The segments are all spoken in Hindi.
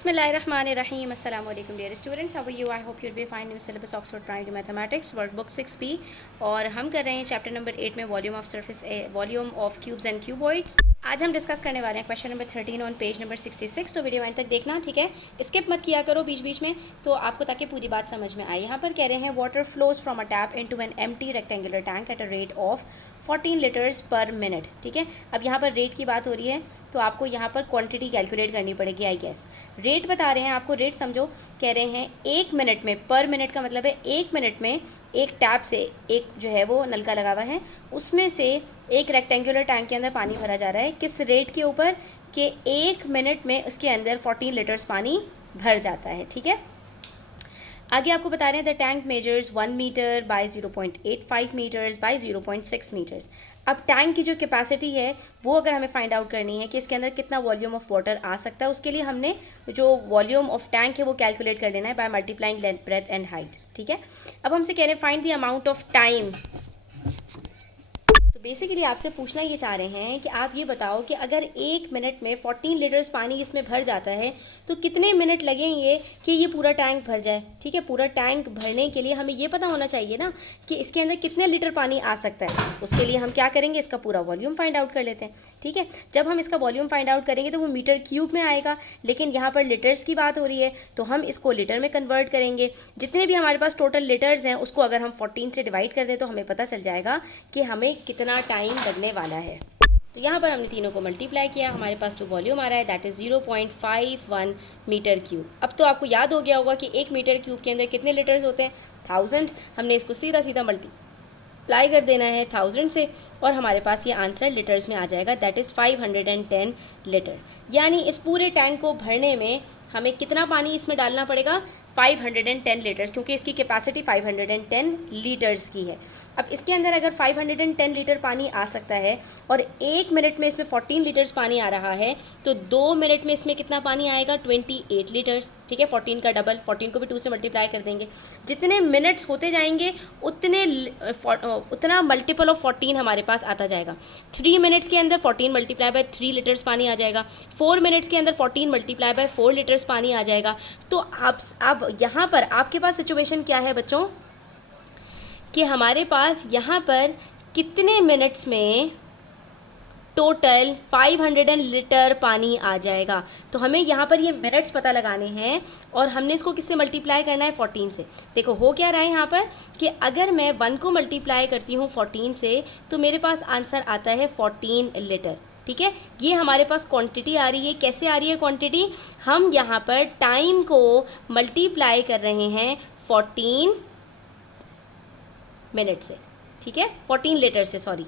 Bismillahirrahmanirrahim. Assalamu alaikum dear students. How are you? I hope you'll be fine. New syllabus Oxford Primary Mathematics workbook 6B और हम कर रहे हैं चैप्टर नंबर 8 में volume of cubes and cuboids. आज हम डिस्कस करने वाले हैं question number 13 on page number 66। तो वीडियो एंड तक देखना, ठीक है, स्किप मत किया करो बीच बीच में, तो आपको ताकि पूरी बात समझ में आए। यहाँ पर कह रहे हैं water flows from a tap into an empty rectangular tank at a rate of 14 litres पर मिनट। ठीक है, अब यहाँ पर रेट की बात हो रही है तो आपको यहाँ पर क्वांटिटी कैलकुलेट करनी पड़ेगी। आई गेस रेट बता रहे हैं आपको, रेट समझो, कह रहे हैं 1 मिनट में, पर मिनट का मतलब है 1 मिनट में एक टैप से एक जो है वो नलका लगा हुआ है, उसमें से एक रेक्टेंगुलर टैंक के अंदर पानी भरा जा रहा है। किस रेट के ऊपर? कि 1 मिनट में उसके अंदर 14 लीटर्स पानी भर जाता है। ठीक है, आगे आपको बता रहे हैं the tank measures 1 metre by 0.85 metres by 0.6 metres. अब टैंक की जो कैपेसिटी है वो अगर हमें फाइंड आउट करनी है कि इसके अंदर कितना वॉल्यूम ऑफ वाटर आ सकता है, उसके लिए हमने जो वॉल्यूम ऑफ टैंक है वो कैलकुलेट कर लेना है by multiplying length, breadth and height. ठीक है, अब हमसे कह रहे हैं find the amount of time. Basically आपसे पूछना ये चाह रहे हैं कि आप ये बताओ कि अगर 1 मिनट में 14 लीटर्स पानी इसमें भर जाता है तो कितने मिनट लगेंगे कि ये पूरा टैंक भर जाए। ठीक है, पूरा टैंक भरने के लिए हमें ये पता होना चाहिए ना कि इसके अंदर कितने लीटर पानी आ सकता है। उसके लिए हम क्या करेंगे, इसका पूरा वॉल्यूम फाइंड आउट कर लेते हैं। ठीक है, जब हम इसका वॉल्यूम फाइंड आउट करेंगे तो वो मीटर क्यूब में आएगा, लेकिन यहाँ पर लीटर्स की बात हो रही है तो हम इसको लीटर में कन्वर्ट करेंगे। जितने भी हमारे पास टोटल लीटर्स हैं उसको अगर हम 14 से डिवाइड कर दें तो हमें पता चल जाएगा कि हमें कितना टाइम लगने वाला है। तो यहाँ पर हमने तीनों को मल्टीप्लाई किया, हमारे पास जो वॉल्यूम आ रहा है दैट इज़ 0.51 मीटर क्यूब। अब तो आपको याद हो गया होगा कि 1 मीटर क्यूब के अंदर कितने लीटर्स होते हैं, 1000। हमने इसको सीधा सीधा मल्टीप्लाई कर देना है 1000 से और हमारे पास ये आंसर लीटर्स में आ जाएगा, दैट इज़ 510 लीटर। यानी इस पूरे टैंक को भरने में हमें कितना पानी इसमें डालना पड़ेगा, 510 लीटर्स, क्योंकि इसकी कैपेसिटी 510 लीटर्स की है। अब इसके अंदर अगर 510 लीटर पानी आ सकता है और 1 मिनट में इसमें 14 लीटर्स पानी आ रहा है तो 2 मिनट में इसमें कितना पानी आएगा, 28 लीटर्स। ठीक है, 14 का डबल, 14 को भी 2 से मल्टीप्लाई कर देंगे। जितने मिनट्स होते जाएंगे उतना मल्टीपल ऑफ 14 हमारे पास आता जाएगा। 3 मिनट्स के अंदर 14 मल्टीप्लाई बाय 3 लीटर्स पानी आ जाएगा। 4 मिनट्स के अंदर 14 मल्टीप्लाई बाय 4 लीटर्स पानी आ जाएगा। तो अब यहाँ पर आपके पास सिचुएशन क्या है बच्चों कि हमारे पास यहाँ पर कितने मिनट्स में टोटल 500 लीटर पानी आ जाएगा। तो हमें यहाँ पर ये मिनट्स पता लगाने हैं और हमने इसको किससे मल्टीप्लाई करना है, 14 से। देखो हो क्या रहा है यहाँ पर कि अगर मैं 1 को मल्टीप्लाई करती हूँ 14 से तो मेरे पास आंसर आता है 14 लीटर। ठीक है, ये हमारे पास क्वांटिटी आ रही है। कैसे आ रही है क्वांटिटी, हम यहाँ पर टाइम को मल्टीप्लाई कर रहे हैं 14 मिनट से। ठीक है, 14 लीटर से, सॉरी,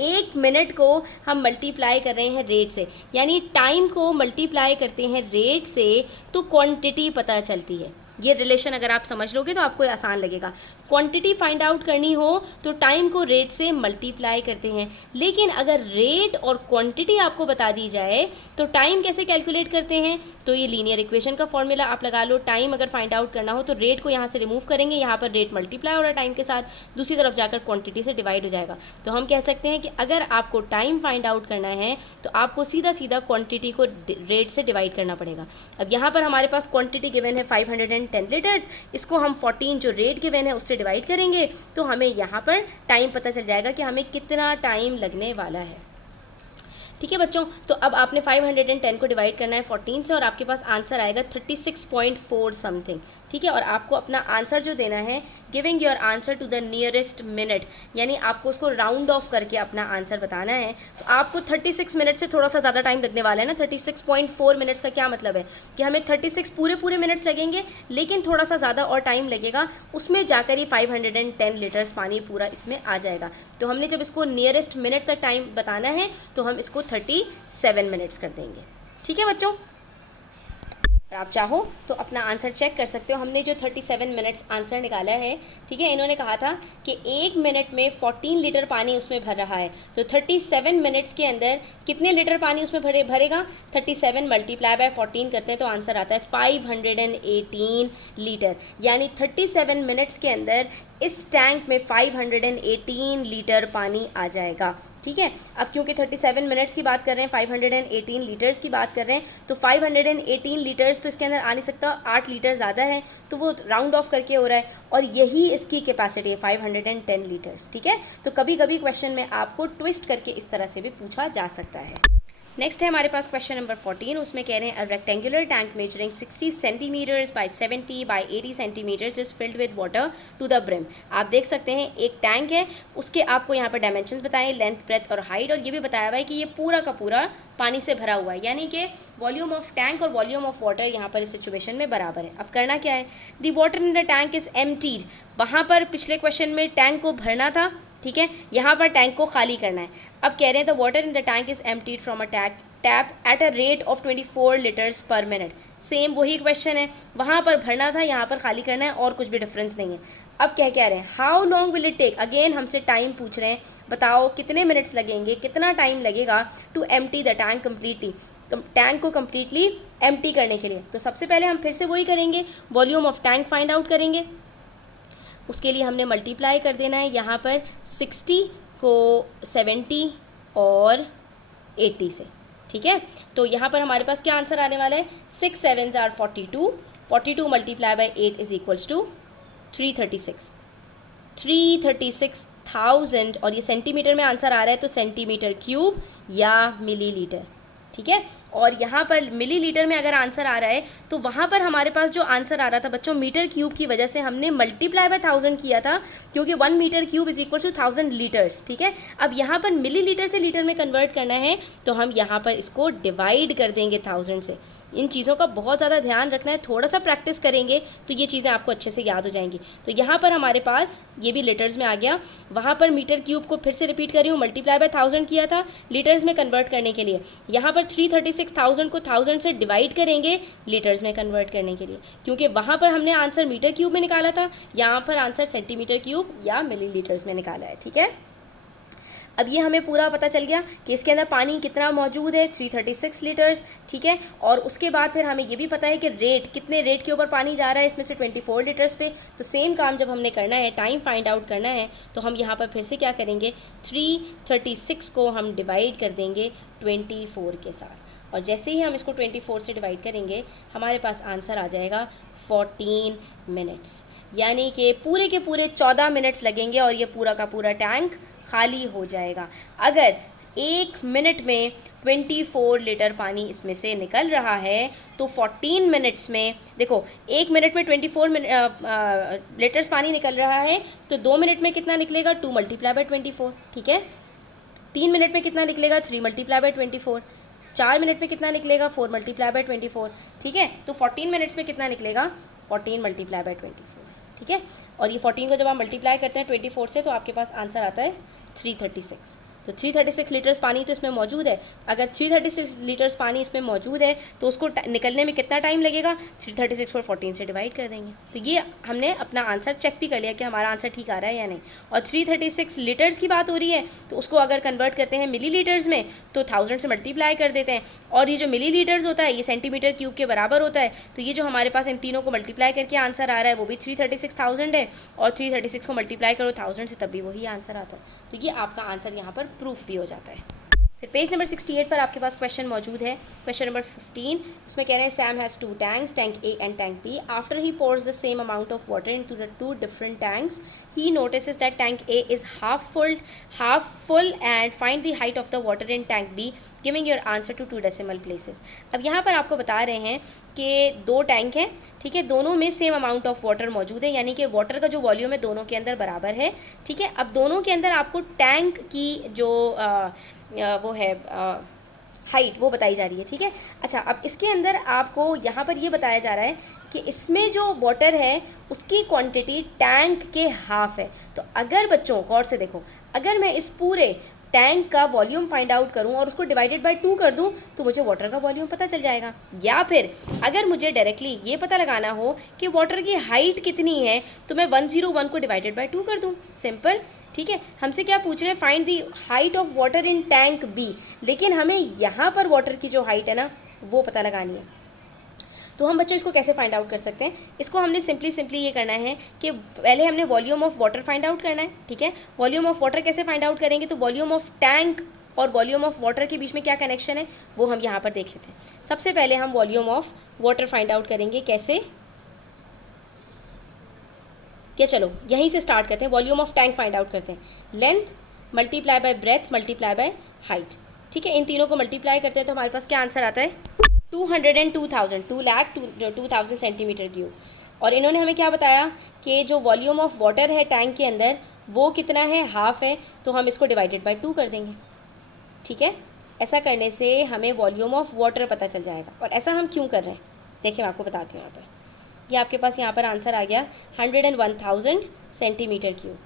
1 मिनट को हम मल्टीप्लाई कर रहे हैं रेट से, यानी टाइम को मल्टीप्लाई करते हैं रेट से तो क्वांटिटी पता चलती है। ये रिलेशन अगर आप समझ लोगे तो आपको आसान लगेगा। क्वांटिटी फाइंड आउट करनी हो तो टाइम को रेट से मल्टीप्लाई करते हैं, लेकिन अगर रेट और क्वांटिटी आपको बता दी जाए तो टाइम कैसे कैलकुलेट करते हैं, तो ये लीनियर इक्वेशन का फॉर्मूला आप लगा लो। टाइम अगर फाइंड आउट करना हो तो रेट को यहाँ से रिमूव करेंगे, यहाँ पर रेट मल्टीप्लाई हो रहा है टाइम के साथ, दूसरी तरफ जाकर क्वांटिटी से डिवाइड हो जाएगा। तो हम कह सकते हैं कि अगर आपको टाइम फाइंड आउट करना है तो आपको सीधा सीधा क्वांटिटी को रेट से डिवाइड करना पड़ेगा। अब यहाँ पर हमारे पास क्वांटिटी गिवन है 510 लीटर्स, इसको हम 14 जो रेट गिवन है उससे डिवाइड करेंगे तो हमें यहाँ पर टाइम पता चल जाएगा कि हमें कितना टाइम लगने वाला है। ठीक है बच्चों, तो अब आपने 510 को डिवाइड करना है 14 से और आपके पास आंसर आएगा 36.4 समथिंग। ठीक है, और आपको अपना आंसर जो देना है, giving your answer to the nearest minute, यानी आपको उसको राउंड ऑफ करके अपना आंसर बताना है। तो आपको 36 मिनट से थोड़ा सा ज़्यादा टाइम लगने वाला है ना। 36.4 मिनट्स का क्या मतलब है कि हमें 36 पूरे मिनट्स लगेंगे, लेकिन थोड़ा सा ज़्यादा और टाइम लगेगा, उसमें जाकर ही 510 लीटर्स पानी पूरा इसमें आ जाएगा। तो हमने जब इसको नियरेस्ट मिनट तक टाइम बताना है तो हम इसको 37 मिनट्स कर देंगे। ठीक है बच्चों, और आप चाहो तो अपना आंसर चेक कर सकते हो। हमने जो 37 मिनट्स आंसर निकाला है, ठीक है, इन्होंने कहा था कि 1 मिनट में 14 लीटर पानी उसमें भर रहा है, तो 37 मिनट्स के अंदर कितने लीटर पानी उसमें भरेगा, 37 मल्टीप्लाई बाय 14 करते हैं तो आंसर आता है 518 लीटर। यानी 37 मिनट्स के अंदर इस टैंक में 518 लीटर पानी आ जाएगा। ठीक है। अब क्योंकि 37 मिनट्स की बात कर रहे हैं, 518 लीटर्स की बात कर रहे हैं, तो 518 लीटर्स तो इसके अंदर आ नहीं सकता, 8 लीटर ज़्यादा है तो वो राउंड ऑफ करके हो रहा है, और यही इसकी कैपेसिटी है 510 लीटर्स। ठीक है, तो कभी कभी क्वेश्चन में आपको ट्विस्ट करके इस तरह से भी पूछा जा सकता है। नेक्स्ट है हमारे पास क्वेश्चन नंबर 14, उसमें कह रहे हैं a rectangular tank measuring 60 centimetres by 70 by 80 centimetres is filled with water to the brim. आप देख सकते हैं एक टैंक है, उसके आपको यहाँ पर डायमेंशंस बताएं, लेंथ, ब्रेथ और हाइट, और ये भी बताया हुआ है कि ये पूरा का पूरा पानी से भरा हुआ है, यानी कि वॉल्यूम ऑफ टैंक और वॉल्यूम ऑफ वाटर यहाँ पर इस सिचुएशन में बराबर है। अब करना क्या है, the water in the tank is emptied. वहाँ पर पिछले क्वेश्चन में टैंक को भरना था, ठीक है, यहाँ पर टैंक को खाली करना है। अब कह रहे हैं the water in the tank is emptied from a tap at a rate of 24 litres पर मिनट। सेम वही क्वेश्चन है, वहाँ पर भरना था, यहाँ पर खाली करना है, और कुछ भी डिफरेंस नहीं है। अब क्या कह रहे हैं, how long will it take, again हमसे टाइम पूछ रहे हैं, बताओ कितने मिनट्स लगेंगे, कितना टाइम लगेगा to empty the tank completely, tank को कम्प्लीटली एम्प्टी करने के लिए। तो सबसे पहले हम फिर से वही करेंगे, volume of tank find out करेंगे। उसके लिए हमने मल्टीप्लाई कर देना है यहाँ पर 60 को 70 और 80 से, ठीक है। तो यहाँ पर हमारे पास क्या आंसर आने वाला है, 6 7s are 42, 42 multiply by 8 is equals to 336, 336,000, और ये सेंटीमीटर में आंसर आ रहा है तो सेंटीमीटर क्यूब या मिलीलीटर, ठीक है। और यहाँ पर मिलीलीटर में अगर आंसर आ रहा है तो वहाँ पर हमारे पास जो आंसर आ रहा था बच्चों, मीटर क्यूब की वजह से हमने मल्टीप्लाई बाय 1000 किया था, क्योंकि 1 metre cube is equal to 1000 litres, ठीक है। अब यहाँ पर मिलीलीटर से लीटर में कन्वर्ट करना है तो हम यहाँ पर इसको डिवाइड कर देंगे 1000 से। इन चीज़ों का बहुत ज़्यादा ध्यान रखना है, थोड़ा सा प्रैक्टिस करेंगे तो ये चीज़ें आपको अच्छे से याद हो जाएंगी। तो यहाँ पर हमारे पास ये भी लीटर्स में आ गया, वहाँ पर मीटर क्यूब को फिर से रिपीट कर रही हूँ, मल्टीप्लाई बाय 1000 किया था लीटर्स में कन्वर्ट करने के लिए। यहाँ पर 336,000 को 1000 से डिवाइड करेंगे लीटर्स में कन्वर्ट करने के लिए, क्योंकि वहाँ पर हमने आंसर मीटर क्यूब में निकाला था, यहाँ पर आंसर सेंटीमीटर क्यूब या मिलीलीटर्स में निकाला है, ठीक है। अब ये हमें पूरा पता चल गया कि इसके अंदर पानी कितना मौजूद है, 336 लीटर्स, ठीक है। और उसके बाद फिर हमें ये भी पता है कि रेट, कितने रेट के ऊपर पानी जा रहा है, इसमें से 24 लीटर्स पे। तो सेम काम जब हमने करना है, टाइम फाइंड आउट करना है, तो हम यहाँ पर फिर से क्या करेंगे, 336 को हम डिवाइड कर देंगे 24 के साथ, और जैसे ही हम इसको 24 से डिवाइड करेंगे हमारे पास आंसर आ जाएगा 14 मिनट्स, यानी कि पूरे के पूरे 14 मिनट्स लगेंगे और ये पूरा का पूरा टैंक खाली हो जाएगा। अगर 1 मिनट में 24 लीटर पानी इसमें से निकल रहा है तो 14 मिनट्स में, देखो 1 मिनट में 24 लीटर्स पानी निकल रहा है, तो 2 मिनट में कितना निकलेगा, 2 मल्टीप्लाई बाय 24, ठीक है। 3 मिनट में कितना निकलेगा, 3 मल्टीप्लाई बाय 24, 4 मिनट में कितना निकलेगा, 4 मल्टीप्लाई बाय 24, ठीक है। तो 14 मिनट्स में कितना निकलेगा, 14 मल्टीप्लाई बाय 24, ठीक है। और ये 14 को जब आप मल्टीप्लाई करते हैं 24 से तो आपके पास आंसर आता है 336। तो 336 लीटर्स पानी तो इसमें मौजूद है। अगर 336 लीटर्स पानी इसमें मौजूद है तो उसको निकलने में कितना टाइम लगेगा, 336 को 14 से डिवाइड कर देंगे। तो ये हमने अपना आंसर चेक भी कर लिया कि हमारा आंसर ठीक आ रहा है या नहीं। और 336 लीटर्स की बात हो रही है तो उसको अगर कन्वर्ट करते हैं मिलीलीटर्स में तो 1000 से मल्टीप्लाई कर देते हैं, और ये जो मिलीलीटर्स होता है ये सेंटीमीटर क्यूब के बराबर होता है। तो ये जो हमारे पास इन तीनों को मल्टीप्लाई करके आंसर आ रहा है वो भी 336,000 है, और 336 को मल्टीप्लाई करो 1000 से तब भी वही आंसर आता है। तो ये आपका आंसर यहाँ पर प्रूफ भी हो जाता है। फिर पेज नंबर 68 पर आपके पास क्वेश्चन मौजूद है, क्वेश्चन नंबर 15। उसमें कह रहे हैं Sam has 2 tanks, tank A and tank B. After he pours the same amount of water into the 2 different tanks, he notices that tank A is half full and find the height of the water in tank B, giving your answer to 2 decimal places। अब यहाँ पर आपको बता रहे हैं कि 2 टैंक हैं, ठीक है, दोनों में सेम अमाउंट ऑफ वाटर मौजूद है, यानी कि वाटर का जो वॉल्यूम है दोनों के अंदर बराबर है, ठीक है। अब दोनों के अंदर आपको टैंक की जो वो है हाइट वो बताई जा रही है, ठीक है। अच्छा, अब इसके अंदर आपको यहाँ पर ये बताया जा रहा है कि इसमें जो वाटर है उसकी क्वांटिटी टैंक के हाफ है। तो अगर बच्चों गौर से देखो, अगर मैं इस पूरे टैंक का वॉल्यूम फाइंड आउट करूं और उसको डिवाइडेड बाय 2 कर दूं तो मुझे वाटर का वॉल्यूम पता चल जाएगा। या फिर अगर मुझे डायरेक्टली ये पता लगाना हो कि वाटर की हाइट कितनी है तो मैं 101 को डिवाइडेड बाय 2 कर दूं, सिंपल, ठीक है। हमसे क्या पूछ रहे हैं, find the height of water in tank B, लेकिन हमें यहाँ पर वाटर की जो हाइट है ना वो पता लगानी है। तो हम बच्चों इसको कैसे फाइंड आउट कर सकते हैं? इसको हमने सिंपली ये करना है कि पहले हमने volume of water find out करना है, ठीक है। वॉल्यूम ऑफ वाटर कैसे फाइंड आउट करेंगे? तो वॉल्यूम ऑफ टैंक और वॉल्यूम ऑफ वाटर के बीच में क्या कनेक्शन है वो हम यहाँ पर देख लेते हैं। सबसे पहले हम volume of water find out करेंगे। कैसे? क्या, चलो यहीं से स्टार्ट करते हैं। Volume of tank find out करते हैं। Length multiply by breath multiply by height, ठीक है। इन तीनों को मल्टीप्लाई करते हैं तो हमारे पास क्या आंसर आता है? 202,000, 2,02,000 सेंटीमीटर क्यूब। और इन्होंने हमें क्या बताया कि जो वॉल्यूम ऑफ वाटर है टैंक के अंदर वो कितना है? हाफ है। तो हम इसको डिवाइडेड बाय 2 कर देंगे, ठीक है। ऐसा करने से हमें वॉल्यूम ऑफ वाटर पता चल जाएगा। और ऐसा हम क्यों कर रहे हैं देखिए, मैं आपको बताती हूँ। यहाँ पर ये आपके पास यहाँ पर आंसर आ गया 101,000 सेंटीमीटर क्यूब।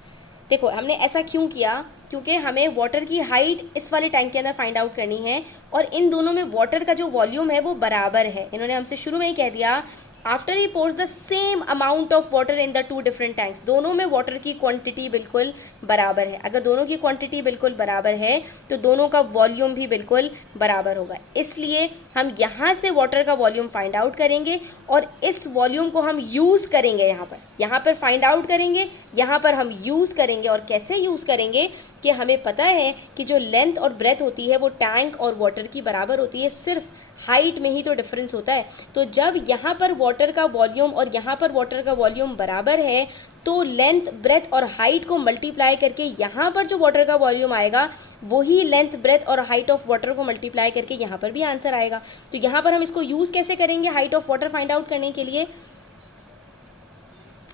देखो हमने ऐसा क्यों किया, क्योंकि हमें वाटर की हाइट इस वाले टैंक के अंदर फाइंड आउट करनी है और इन दोनों में वाटर का जो वॉल्यूम है वो बराबर है। इन्होंने हमसे शुरू में ही कह दिया after he pours the same amount of water in the 2 different tanks. दोनों में वाटर की क्वांटिटी बिल्कुल बराबर है। अगर दोनों की क्वांटिटी बिल्कुल बराबर है तो दोनों का वॉल्यूम भी बिल्कुल बराबर होगा। इसलिए हम यहाँ से वाटर का वॉल्यूम फाइंड आउट करेंगे और इस वॉल्यूम को हम यूज़ करेंगे। यहाँ पर फाइंड आउट करेंगे, यहाँ पर हम यूज़ करेंगे। और कैसे यूज़ करेंगे कि हमें पता है कि जो लेंथ और ब्रेथ होती है वो टैंक और वाटर की बराबर होती है, सिर्फ हाइट में ही तो डिफरेंस होता है। तो जब यहाँ पर वाटर का वॉल्यूम और यहाँ पर वाटर का वॉल्यूम बराबर है तो लेंथ ब्रेथ और हाइट को मल्टीप्लाई करके यहाँ पर जो वाटर का वॉल्यूम आएगा वही लेंथ ब्रेथ और हाइट ऑफ वाटर को मल्टीप्लाई करके यहाँ पर भी आंसर आएगा। तो यहाँ पर हम इसको यूज़ कैसे करेंगे height of water find out करने के लिए?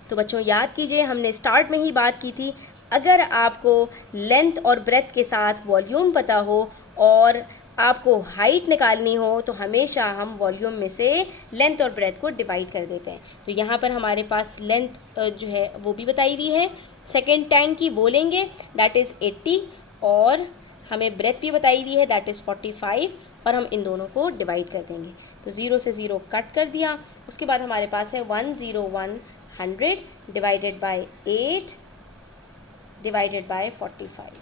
तो बच्चों याद कीजिए, हमने स्टार्ट में ही बात की थी, अगर आपको लेंथ और ब्रेथ के साथ वॉल्यूम पता हो और आपको हाइट निकालनी हो तो हमेशा हम वॉल्यूम में से लेंथ और ब्रेथ को डिवाइड कर देते हैं। तो यहाँ पर हमारे पास लेंथ जो है वो भी बताई हुई है, सेकेंड टैंक की वो लेंगे दैट इज़ 80 और हमें ब्रेथ भी बताई हुई है दैट इज़ 45 और हम इन दोनों को डिवाइड कर देंगे। तो 0 से 0 कट कर दिया। उसके बाद हमारे पास है 10100 divided by 8 divided by 45।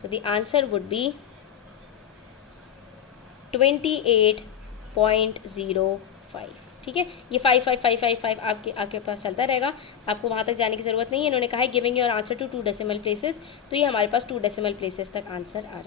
So the answer would be 28.05, ठीक है। ये 5 आपके पास चलता रहेगा, आपको वहाँ तक जाने की ज़रूरत नहीं है। इन्होंने कहा है giving your answer to 2 decimal places, तो ये हमारे पास 2 डेसिमल प्लेसेस तक आंसर आ रहा है,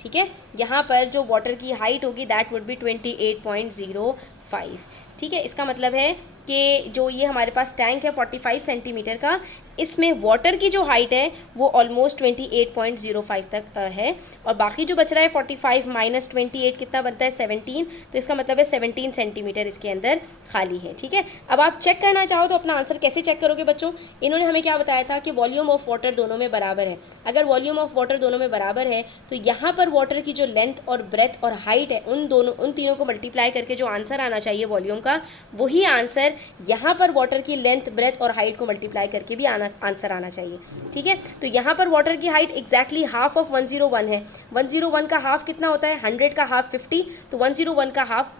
ठीक है। यहाँ पर जो वाटर की हाइट होगी दैट वुड बी 28.05, ठीक है। इसका मतलब है कि जो ये हमारे पास टैंक है 45 सेंटीमीटर का, इसमें वाटर की जो हाइट है वो ऑलमोस्ट 28.05 तक है और बाकी जो बच रहा है 45 माइनस 28 कितना बनता है 17, तो इसका मतलब है 17 सेंटीमीटर इसके अंदर खाली है, ठीक है। अब आप चेक करना चाहो तो अपना आंसर कैसे चेक करोगे बच्चों? इन्होंने हमें क्या बताया था कि वॉल्यूम ऑफ वाटर दोनों में बराबर है। अगर वॉल्यूम ऑफ वाटर दोनों में बराबर है तो यहाँ पर वाटर की जो लेंथ और ब्रेथ और हाइट है उन तीनों को मल्टीप्लाई करके जो आंसर आना चाहिए वॉल्यूम का, वही आंसर यहाँ पर वाटर की लेंथ ब्रेथ और हाइट को मल्टीप्लाई करके भी आंसर आना चाहिए, ठीक है। तो यहाँ पर वाटर की हाइट एग्जैक्टली हाफ ऑफ 101 है। 101 का हाफ कितना होता है? 100 का हाफ 50, तो 101 का हाफ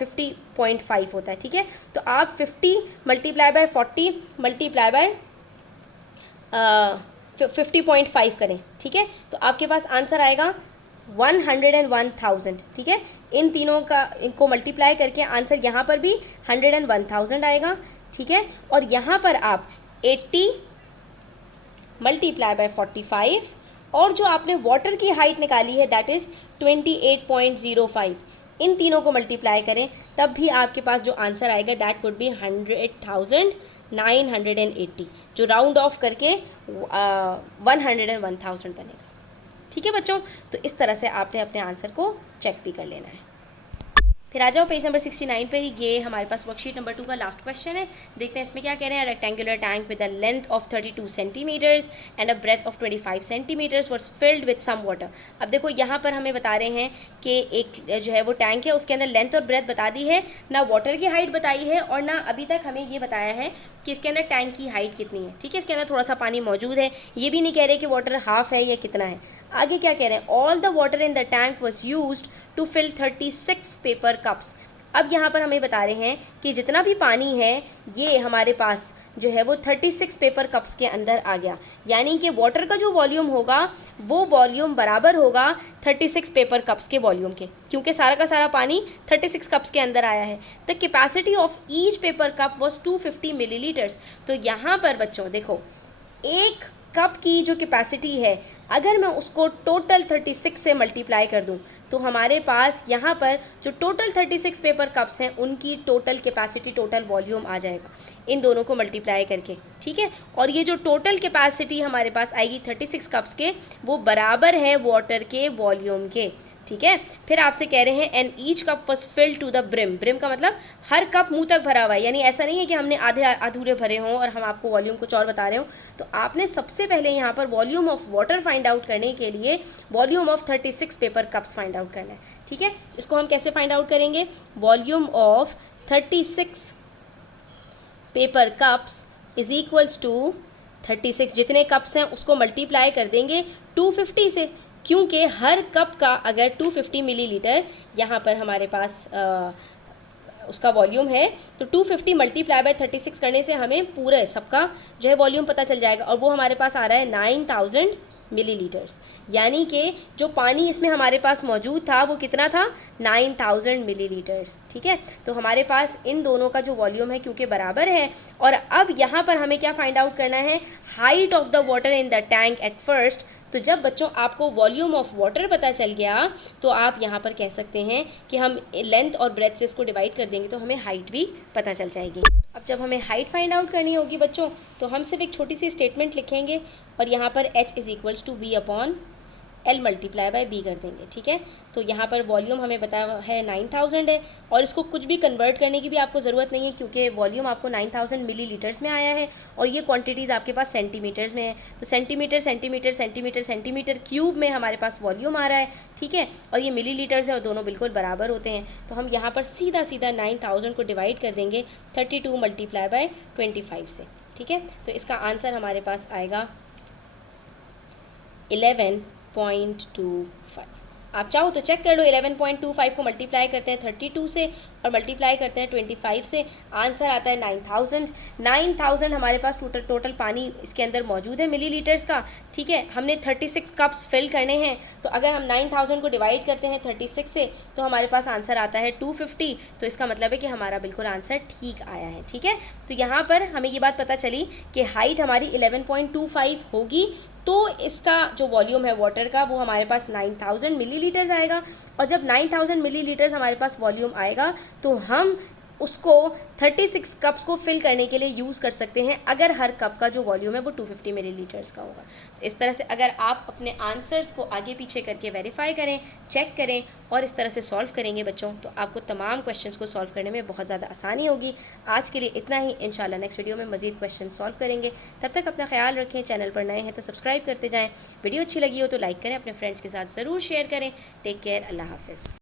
50.5 होता है, ठीक है। तो आप 50 मल्टीप्लाई बाय 40 मल्टीप्लाई बाय 50.5 करें, ठीक है। तो आपके पास आंसर आएगा 101,000, ठीक है। इन तीनों का इनको मल्टीप्लाई करके आंसर यहाँ पर भी 101,000 आएगा, ठीक है। और यहाँ पर आप 80 मल्टीप्लाई बाय 45 और जो आपने वाटर की हाइट निकाली है दैट इज़ 28.05, इन तीनों को मल्टीप्लाई करें तब भी आपके पास जो आंसर आएगा दैट वुड बी 100,980, जो राउंड ऑफ करके 101,000 बनेगा, ठीक है बच्चों। तो इस तरह से आपने अपने आंसर को चेक भी कर लेना है। फिर आ जाओ पेज नंबर 69 पे। ये हमारे पास वर्कशीट नंबर 2 का लास्ट क्वेश्चन है। देखते हैं इसमें क्या कह रहे हैं। Rectangular tank with a length of 32 centimetres and a breadth of 25 centimetres was filled with some water. अब देखो यहाँ पर हमें बता रहे हैं कि एक जो है वो टैंक है उसके अंदर लेंथ और ब्रेथ बता दी है, ना वाटर की हाइट बताई है और ना अभी तक हमें ये बताया है कि इसके अंदर टैंक की हाइट कितनी है, ठीक है। इसके अंदर थोड़ा सा पानी मौजूद है, ये भी नहीं कह रहे कि वाटर हाफ है या कितना है। आगे क्या कह रहे हैं? All the water in the tank was used to fill 36 paper cups. अब यहाँ पर हमें बता रहे हैं कि जितना भी पानी है ये हमारे पास जो है वो 36 पेपर कप्स के अंदर आ गया। यानी कि वाटर का जो वॉल्यूम होगा वो वॉल्यूम बराबर होगा 36 पेपर कप्स के वॉल्यूम के, क्योंकि सारा का सारा पानी 36 कप्स के अंदर आया है। The capacity of each paper cup was 250 millilitres. तो यहाँ पर बच्चों देखो, एक कप की जो कैपेसिटी है अगर मैं उसको टोटल 36 से मल्टीप्लाई कर दूं तो हमारे पास यहाँ पर जो टोटल 36 पेपर कप्स हैं उनकी टोटल कैपेसिटी, टोटल वॉल्यूम आ जाएगा इन दोनों को मल्टीप्लाई करके, ठीक है। और ये जो टोटल कैपेसिटी हमारे पास आएगी 36 कप्स के, वो बराबर है वाटर के वॉल्यूम के, ठीक है। फिर आपसे कह रहे हैं and each cup was filled to the brim. Brim का मतलब हर कप मुंह तक भरा हुआ है, यानी ऐसा नहीं है कि हमने आधे अधूरे भरे हों और हम आपको वॉल्यूम कुछ और बता रहे हो। तो आपने सबसे पहले यहाँ पर volume of water find out करने के लिए volume of 36 paper cups find out करना है, ठीक है। इसको हम कैसे फाइंड आउट करेंगे? Volume of 36 paper cups is equals to 36 जितने कप्स हैं उसको मल्टीप्लाई कर देंगे 250 से, क्योंकि हर कप का अगर 250 मिलीलीटर यहाँ पर हमारे पास उसका वॉल्यूम है तो 250 मल्टीप्लाई बाय 36 करने से हमें पूरे सबका जो है वॉल्यूम पता चल जाएगा, और वो हमारे पास आ रहा है 9000 मिलीलीटर्स। यानी कि जो पानी इसमें हमारे पास मौजूद था वो कितना था? 9000 मिलीलीटर्स, ठीक है। तो हमारे पास इन दोनों का जो वॉल्यूम है क्योंकि बराबर है, और अब यहाँ पर हमें क्या फाइंड आउट करना है? Height of the water in the tank at first. तो जब बच्चों आपको वॉल्यूम ऑफ वाटर पता चल गया तो आप यहाँ पर कह सकते हैं कि हम लेंथ और ब्रेथ से इसको डिवाइड कर देंगे तो हमें हाइट भी पता चल जाएगी। अब जब हमें हाइट फाइंड आउट करनी होगी बच्चों तो हम सिर्फ एक छोटी सी स्टेटमेंट लिखेंगे और यहाँ पर h is equals to B upon L multiply by B कर देंगे, ठीक है। तो यहाँ पर वॉल्यूम हमें बताया है 9000 है, और इसको कुछ भी कन्वर्ट करने की भी आपको ज़रूरत नहीं है क्योंकि वॉल्यूम आपको 9000 मिलीलीटर्स में आया है और ये क्वांटिटीज़ आपके पास सेंटीमीटर्स में है। तो centimetre centimetre centimetre centimetre cube में हमारे पास वॉल्यूम आ रहा है, ठीक है। और ये मिलीलीटर्स है और दोनों बिल्कुल बराबर होते हैं। तो हम यहाँ पर सीधा सीधा 9000 को डिवाइड कर देंगे 32 मल्टीप्लाई बाय 25 से, ठीक है। तो इसका आंसर हमारे पास आएगा 11.25। आप चाहो तो चेक कर लो, 11.25 को मल्टीप्लाई करते हैं 32 से और मल्टीप्लाई करते हैं 25 से, आंसर आता है 9000। 9000 हमारे पास टोटल पानी इसके अंदर मौजूद है मिलीलीटर्स का, ठीक है। हमने 36 कप्स फिल करने हैं, तो अगर हम 9000 को डिवाइड करते हैं 36 से तो हमारे पास आंसर आता है 250। तो इसका मतलब है कि हमारा बिल्कुल आंसर ठीक आया है, ठीक है। तो यहाँ पर हमें ये बात पता चली कि हाइट हमारी 11.25 होगी, तो इसका जो वॉल्यूम है वाटर का वो हमारे पास 9000 मिलीलीटर्स आएगा, और जब 9000 मिलीलीटर्स हमारे पास वॉल्यूम आएगा तो हम उसको 36 कप्स को फिल करने के लिए यूज़ कर सकते हैं अगर हर कप का जो वॉल्यूम है वो 250 मिलीलीटर्स का होगा। तो इस तरह से अगर आप अपने आंसर्स को आगे पीछे करके वेरीफाई करें, चेक करें और इस तरह से सॉल्व करेंगे बच्चों, तो आपको तमाम क्वेश्चंस को सॉल्व करने में बहुत ज़्यादा आसानी होगी। आज के लिए इतना ही, इंशाल्लाह नेक्स्ट वीडियो में मज़ीद क्वेश्चन सॉल्व करेंगे। तब तक अपना ख्याल रखें, चैनल पर नए हैं तो सब्सक्राइब करते जाएँ, वीडियो अच्छी लगी हो तो लाइक करें, अपने फ्रेंड्स के साथ ज़रूर शेयर करें। टेक केयर, अल्लाह हाफ़िज़।